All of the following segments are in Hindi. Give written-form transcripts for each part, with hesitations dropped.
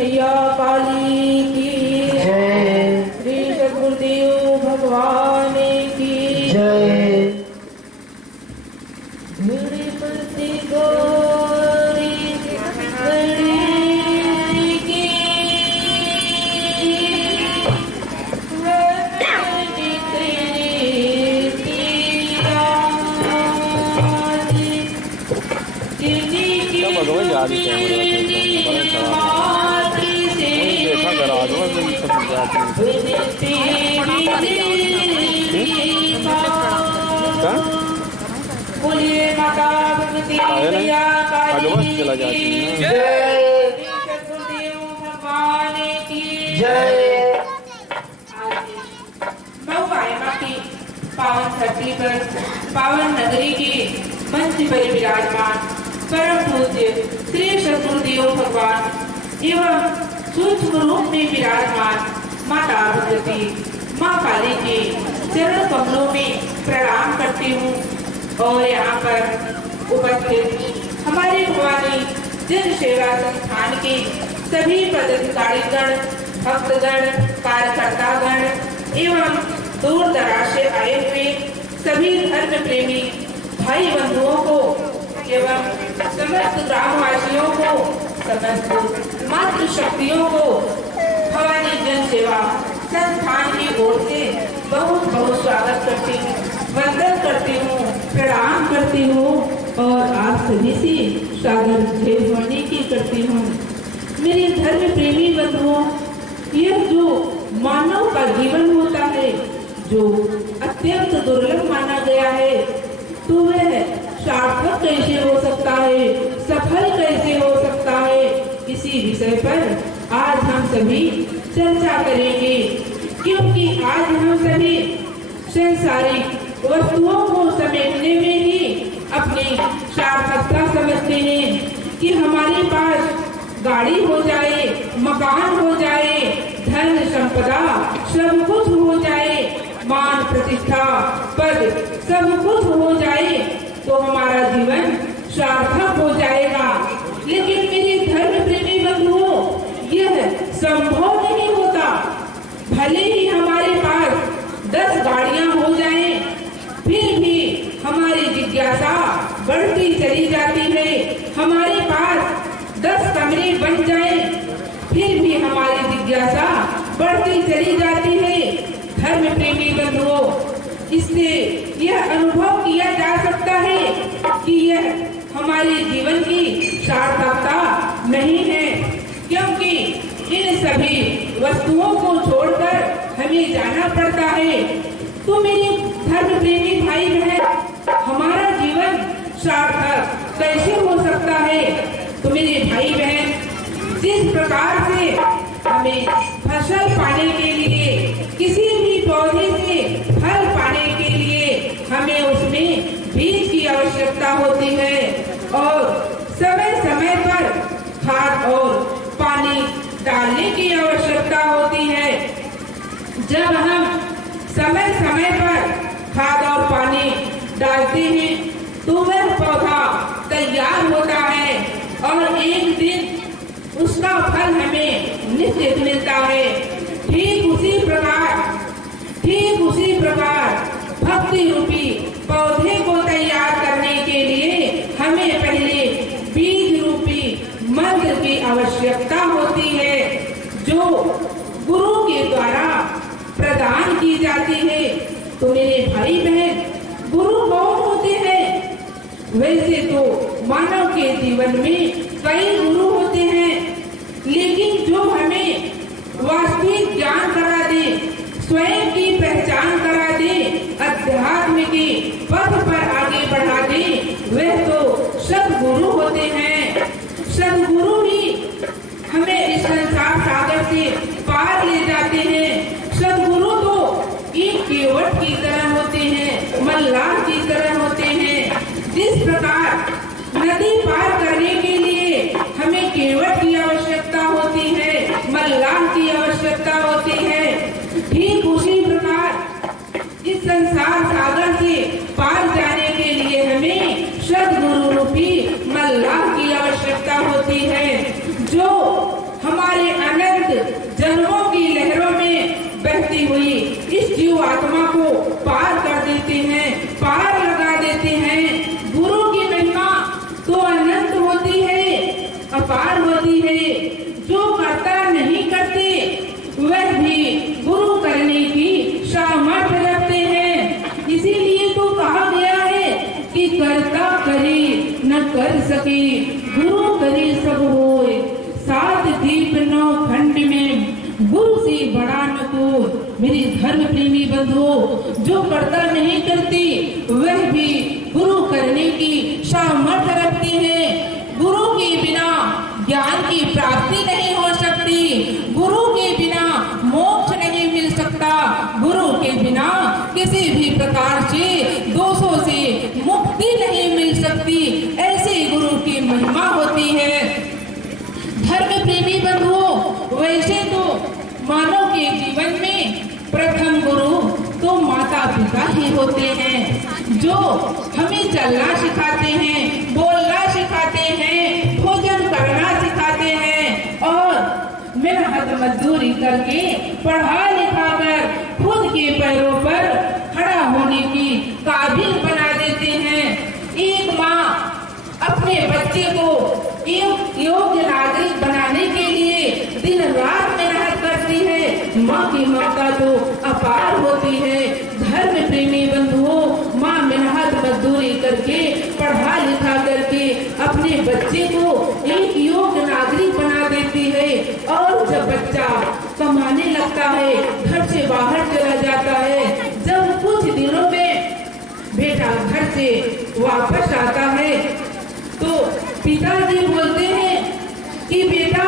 मैया काली की जय। श्री सद्गुरुदेव भगवान की जय। मेरे पति गौरी गणेश की भगवान याद ही देखा गराज में सब बोलिए माता भगवती मैया काली चला जाती है। जय। सद्गुरुदेव भगवान की जय। बहुआयमा की पावन धरती पर पावन नगरी के मंच पर विराजमान परम पूज्य श्री सद्गुरुदेव भगवान एवं सूक्ष्म रूप में विराजमान माता भगवती माँ काली के चरण कमलों में प्रणाम करती हूँ और यहाँ पर उपस्थित हमारे भवानी जन सेवा संस्थान के सभी पदाधिकारीगण, भक्तगण, कार्यकर्तागण एवं दूर दराज से आए हुए सभी धर्म प्रेमी भाई बंधुओं को एवं समस्त ग्रामवासियों को, समस्त मातृ शक्तियों को भवानी जन सेवा संस्थान की ओर से बहुत बहुत स्वागत करती हूँ, वंदन करती हूँ, प्रणाम करती हूँ और आप सभी से सादर भेंट होने की करती हूँ। मेरे धर्म प्रेमी बंधुओं, यह जो मानव का जीवन होता है, जो अत्यंत दुर्लभ माना गया है, तो वह सार्थक कैसे हो सकता है, सफल कैसे हो सकता है, इसी विषय पर आज हम सभी चर्चा करेंगे। क्योंकि आज हम सभी संसारिक वस्तुओं को समेटने में ही अपनी सार्थकता समझते हैं कि हमारे पास गाड़ी हो जाए, मकान हो जाए, धन संपदा सब कुछ हो जाए, मान प्रतिष्ठा पद सब कुछ हो जाए तो हमारा जीवन सार्थक हो जाएगा। लेकिन मेरे धर्म प्रेमी बंधुओं, यह संभव नहीं होता। भले ही हमारे पास 10 गाड़ियां हो जाएं, फिर भी हमारी जिज्ञासा बढ़ती चली जाती है। हमारे पास 10 कमरे बन जाएं, फिर भी हमारी जिज्ञासा बढ़ती चली जाती है। धर्म प्रेमी बंधुओं, इससे यह अनुभव किया जा सकता है कि यह हमारे जीवन की सार्थकता नहीं है, क्योंकि इन सभी वस्तुओं को छोड़कर हमें जाना पड़ता है। तो मेरे धर्म प्रेमी भाई बहन, हमारा जीवन सार्थक कैसे हो सकता है? तो मेरे भाई बहन, जिस प्रकार से हमें फसल पाने के लिए, किसी भी पौधे से फल पाने के लिए हमें उसमें बीज की आवश्यकता होती है और समय समय पर खाद और पानी डालने की आवश्यकता होती है। जब हम समय समय पर खाद और पानी डालते हैं तो वह पौधा तैयार होता है और एक दिन उसका फल हमें निश्चित मिलता है। ठीक उसी प्रकार भक्ति रूपी पौधे को तैयार करने के लिए हमें पहले बीज रूपी मंत्र की आवश्यकता होती है, जो गुरु के द्वारा प्रदान की जाती है। तो मेरे भाई बहन, गुरु कौन होते हैं? वैसे तो मानव के जीवन में कई गुरु होते हैं, लेकिन जो हमें वास्तविक ज्ञान करा दे, स्वयं की पहचान करा दे, अध्यात्म के पथ पर आगे बढ़ा दे, वह तो सद्गुरु होते हैं। सद्गुरु ही हमें इस संसार सागर से पार ले जाते हैं। सद्गुरु तो एक केवट की तरह होते हैं, मल्लाह की तरह होते हैं। जिस प्रकार नदी पार करने के लिए हमें केवट की आवश्यकता होती है, मल्लाह की आवश्यकता होती है, ठीक उसी प्रकार इस संसार सागर से पार जाने के लिए हमें सद्गुरु रूपी मल्लाह की आवश्यकता होती है, जो हमारे द्वीप नौ खंड में गुरु से बड़ा न को। मेरे धर्म प्रेमी बंधुओं, जो पर्दा नहीं करती वह भी गुरु करने की सामर्थ्य रखती है। गुरु के बिना ज्ञान की प्राप्ति नहीं हो सकती, गुरु के बिना मोक्ष नहीं मिल सकता, गुरु के बिना किसी भी प्रकार से दोषों से मुक्ति नहीं मिल सकती। ऐसी गुरु की महिमा होती है। धर्म प्रेमी बंधुओं, वैसे तो मानव के जीवन में प्रथम गुरु तो माता पिता ही होते हैं, जो हमें चलना सिखाते हैं, बोलना सिखाते हैं, भोजन करना सिखाते हैं और मेहनत मजदूरी करके पढ़ा लिखा कर खुद के पैरों पर खड़ा होने की काबिल बना देते हैं। एक माँ अपने बच्चे को योग्य नागरिक बनाने के लिए दिन रात मेहनत करती है। माँ की ममता तो अपार होती है। धर्म प्रेमी बंधुओं, माँ मेहनत मजदूरी करके पढ़ा लिखा करके अपने बच्चे को एक योग्य नागरिक बना देती है और जब बच्चा कमाने लगता है, घर से बाहर चला जाता है, जब कुछ दिनों में बेटा घर से वापस आता है तो पिताजी बोलते हैं कि बेटा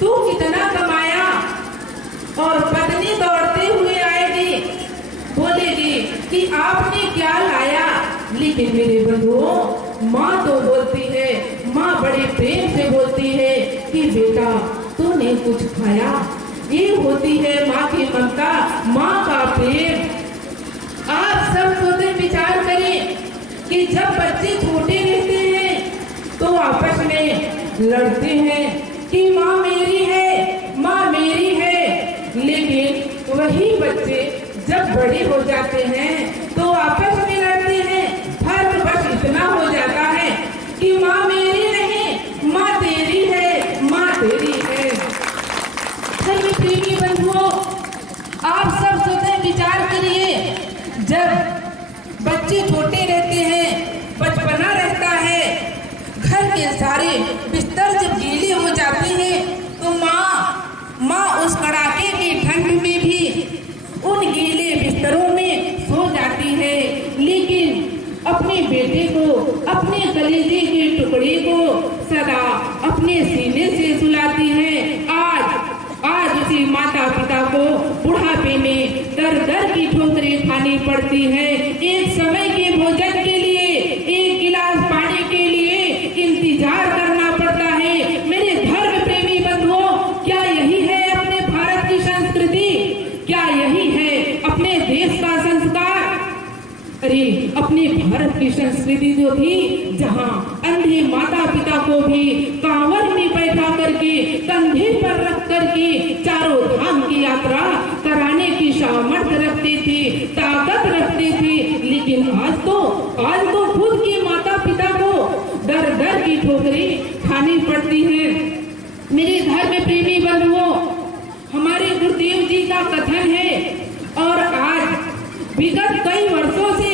तू कितना कमाया, और पत्नी दौड़ते हुए आएगी, बोलेगी कि आपने क्या लाया। लेकिन मेरे बंधुओं, माँ तो बोलती है, माँ बड़े प्रेम से बोलती है कि बेटा तूने कुछ खाया। ये होती है माँ की ममता, माँ का प्रेम। आप सब सोचे विचार करें कि जब बच्चे छोटे रहते हैं तो आपस में लड़ते हैं कि माँ मेरी है, माँ मेरी है। लेकिन वही बच्चे जब बड़े हो जाते हैं तो आपस में लड़ते हैं। फर्क बस इतना हो जाता है कि माँ मेरी नहीं, माँ तेरी है, माँ तेरी है। सभी प्रेमी बंधुओं, आप सब सोचे विचार करिए, जब बच्चे छोटे रहते हैं, बचपना रहता है, घर के सारे बिस्तर जब गीले हो जाते हैं तो माँ उस कड़ाके की ठंड में भी उन गीले बिस्तरों में सो जाती है। लेकिन अपने बेटे को, अपने कलेजे के टुकड़े को सदा अपने सीने से सुलाती है। आज उसी माता पिता को बुढ़ापे में दर दर की ठोकरें खानी पड़ती है। एक समय के भोजन के लिए, एक गिलास पानी के लिए इंतजार करना पड़ता है। मेरे धर्म प्रेमी बंधुओं, क्या यही है अपने भारत की संस्कृति? क्या यही है अपने देश का संस्कार? अरे अपने भारत की संस्कृति जो थी, जहाँ अंधे माता पिता को भी कांवर में बैठा करके कंधे पर रख करके चारों धाम की यात्रा कराने की सामर्थ्य रखते थे, ताकत रखते थे। लेकिन आज तो खुद के माता पिता को दर दर की ठोकरें खानी पड़ती है। मेरे धर्म प्रेमी बंधुओं, हमारे गुरुदेव जी का कथन है और आज विगत कई वर्षों से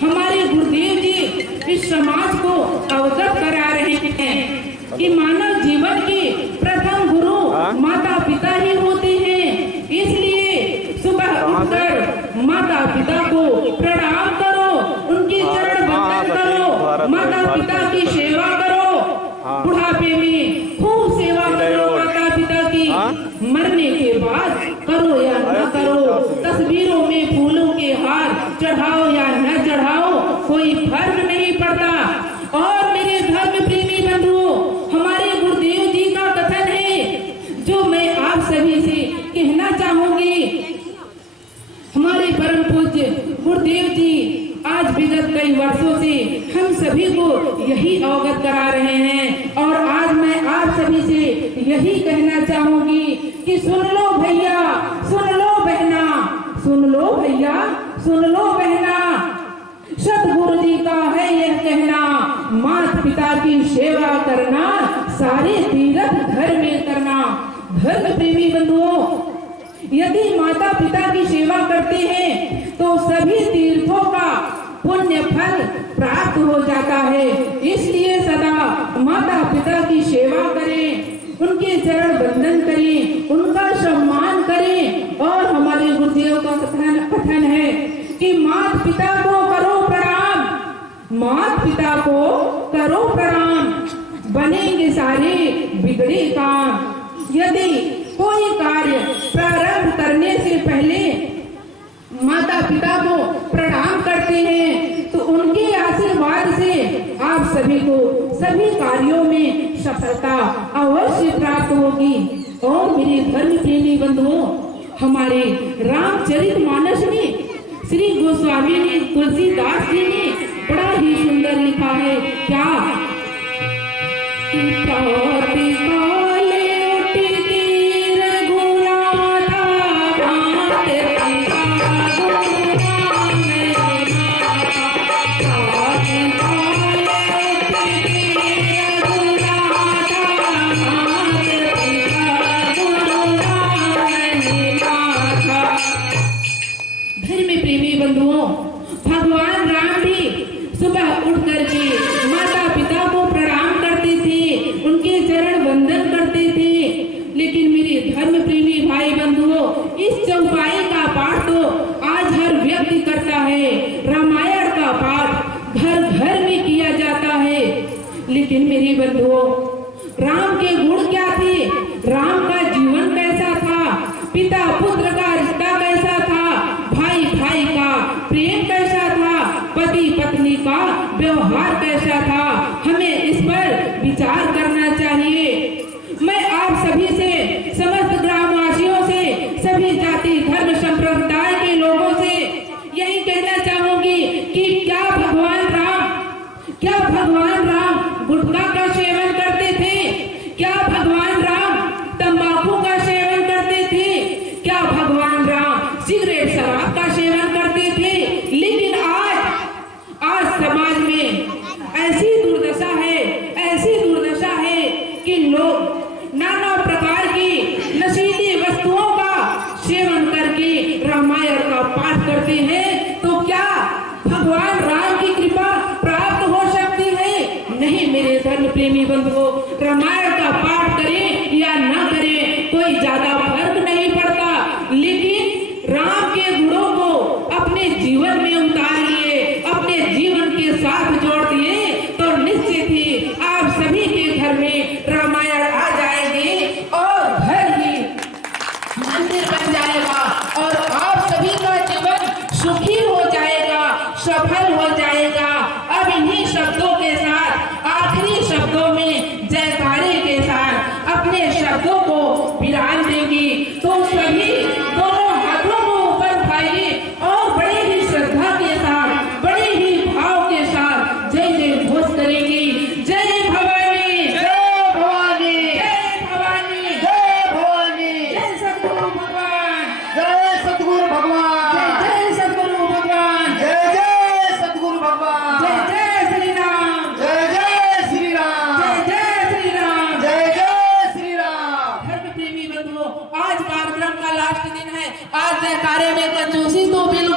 हमारे गुरुदेव जी इस समाज को अवगत करा रहे हैं कि मानव जीवन के प्रथम गुरु माता पिता ही होते हैं। इसलिए सुबह उठकर माता पिता को प्रणाम करो, उनके चरण वंदन करो, माता पिता की सेवा करो। बुढ़ापे में खूब सेवा करो माता पिता की। मरने के बाद करो या न करो, तस्वीरों में फूलों के हार चढ़ाओ या न चढ़ाओ, कोई फर्क नहीं पड़ता। और मेरे धर्म प्रेमी बंधुओं, हमारे गुरुदेव जी का कथन है जो मैं आप सभी से कहना चाहूंगी। हमारे परम पूज्य गुरुदेव जी आज विगत कई वर्षों से हम सभी को यही अवगत करा रहे हैं और आज मैं आप सभी से यही कहना चाहूंगी कि सुन लो भैया, सुन लो बहना, सुन लो भैया, सुन लो बहना। सतगुरु जी का है यह कहना, माता पिता की सेवा करना, सारे तीर्थ घर में करना। धर्म प्रेमी बंधुओं, यदि माता पिता की सेवा करते हैं तो सभी तीर्थों का पुण्य फल प्राप्त हो जाता है। इसलिए सदा माता पिता की सेवा करें, उनके चरण वंदन करें, उनका सम्मान करें। और हमारे गुरुदेव का कथन है कि माता पिता को करो प्रणाम, माता पिता को करो प्रणाम, बनेंगे सारे बिगड़े काम। यदि कोई कार्य प्रारंभ करने से पहले माता पिता को प्रणाम करते हैं तो उनके आशीर्वाद से आप सभी को सभी कार्यों में सफलता अवश्य प्राप्त होगी। और मेरे धर्म प्रेमी बंधुओं, हमारे रामचरितमानस में श्री गोस्वामी ने, तुलसीदास जी ने बड़ा ही सुंदर लिखा है। क्या बंधुओं, भगवान राम भी सुबह उठ करके माता पिता को प्रणाम करते थे, उनके चरण वंदन करते थे। लेकिन मेरे धर्म प्रेमी भाई बंधुओं, इस चौपाई का पाठ तो आज हर व्यक्ति करता है, रामायण का पाठ घर घर में किया जाता है। लेकिन मेरे बंधुओं, राम के गुण क्या थे, राम का जीवन कैसा था, पिता पुत्र का रिश्ता कैसा था, भाई भाई का प्रेम कैसा था, पति पत्नी का व्यवहार कैसा था, हमें इस पर विचार करना चाहिए। मैं आप सभी से, समस्त ग्रामवासियों से, सभी जाति धर्म संप्रदाय के लोगों से यही कहना चाहूंगी कि क्या भगवान राम गुटखा का सेवन करते थे? क्या भगवान राम तंबाकू का सेवन करते थे? क्या भगवान राम सिगरेट शराब का सेवन करते थे? लेकिन आज समाज में ऐसी दुर्दशा है कि लोग नाना प्रकार की नशीली वस्तुओं का सेवन करके रामायण का पाठ करते हैं। तो क्या भगवान राम की कृपा प्राप्त हो सकती है? नहीं मेरे धर्म प्रेमी बंधुओं, रामायण का पाठ करें या न करें कोई ज्यादा फर्क नहीं पड़ता, लेकिन राम के गुणों को अपने जीवन में उतारिए, अपने जीवन के साथ जोड़ दिए तो निश्चित ही आप सभी के घर में रामायण आ जाएगी और घर ही मंदिर बन जाएगा और आप सभी का जीवन सुखी हो जाएगा, सफल हो जाएगा। अब इन्हीं शब्दों के साथ, आखिरी शब्दों में जयकारे के साथ अपने शब्दों को विराम देगी। तो सभी दोनों हाथों को ऊपर उठाइए और बड़े ही श्रद्धा के साथ, बड़े ही भाव के साथ जय जय घोष करेंगी। जय भवानी, जय भवानी, जय भवानी, जय भवानी, जय सतगुरु भगवान, जय सतगुरु भगवान, जय सतगुरु भगवान, जय जय सतगुरु भगवान, जय जय श्री राम, जय जय श्री राम, जय जय श्री राम, जय जय श्री राम। धर्म प्रेमी बंधुओं, आज कार्यक्रम का लास्ट दिन है। आज जयकारे में कंजूसी तो बिल्कुल